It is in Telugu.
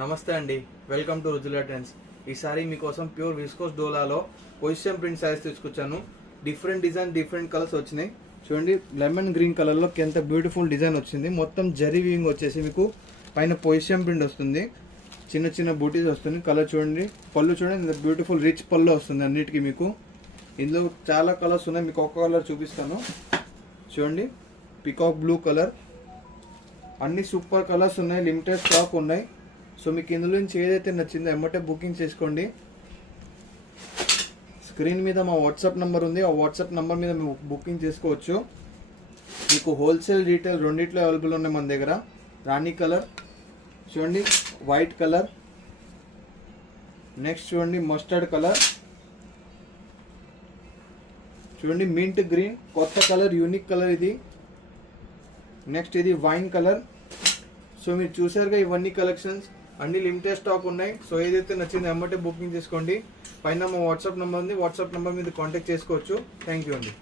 నమస్తే అండి, వెల్కమ్ టు రుజులా ట్రెండ్స్. ఈసారి మీకోసం ప్యూర్ విస్కోస్ డోలాలో పొజిషన్ ప్రింట్ శారీస్ తీసుకొచ్చాను. డిఫరెంట్ డిజైన్, డిఫరెంట్ కలర్స్ వచ్చినాయి. చూడండి, లెమన్ గ్రీన్ కలర్లో ఎంత బ్యూటిఫుల్ డిజైన్ వచ్చింది. మొత్తం జరీ వీవింగ్ వచ్చేసి మీకు పైన పొజిషన్ ప్రింట్ వస్తుంది. చిన్న చిన్న బూటీస్ వస్తుంది. కలర్ చూడండి, పళ్ళు చూడండి, బ్యూటిఫుల్ రిచ్ పళ్ళు వస్తుంది అన్నిటికీ. మీకు ఇందులో చాలా కలర్స్ ఉన్నాయి. మీకు ఒక్క కలర్ చూపిస్తాను. చూడండి, పికాక్ బ్లూ కలర్. అన్ని సూపర్ కలర్స్ ఉన్నాయి, లిమిటెడ్ స్టాక్ ఉన్నాయి. సో మీకు ఇందులో నుంచి ఏదైతే నచ్చిందో ఎమ్మటే బుకింగ్ చేసుకోండి. స్క్రీన్ మీద మా వాట్సాప్ నెంబర్ ఉంది, ఆ వాట్సాప్ నెంబర్ మీద మేము బుకింగ్ చేసుకోవచ్చు. మీకు హోల్సేల్, రీటైల్ రెండిట్లో అవైలబుల్ ఉన్నాయి మన దగ్గర. రాణి కలర్ చూడండి, వైట్ కలర్, నెక్స్ట్ చూడండి మస్టర్డ్ కలర్, చూడండి మింట్ గ్రీన్, కొత్త కలర్, యూనిక్ కలర్ ఇది. నెక్స్ట్ ఇది వైన్ కలర్. సో మీరు చూసారుగా, ఇవన్నీ కలెక్షన్స్ అన్ని లిమిటెడ్ స్టాక్ ఉన్నాయి. సో ఏదైతే నచ్చిందో ఎమ్మటే బుకింగ్ చేసుకోండి. పైన మా వాట్సాప్ నెంబర్ ఉంది, వాట్సాప్ నెంబర్ మీద కాంటాక్ట్ చేసుకోవచ్చు. థ్యాంక్ యూ అండి.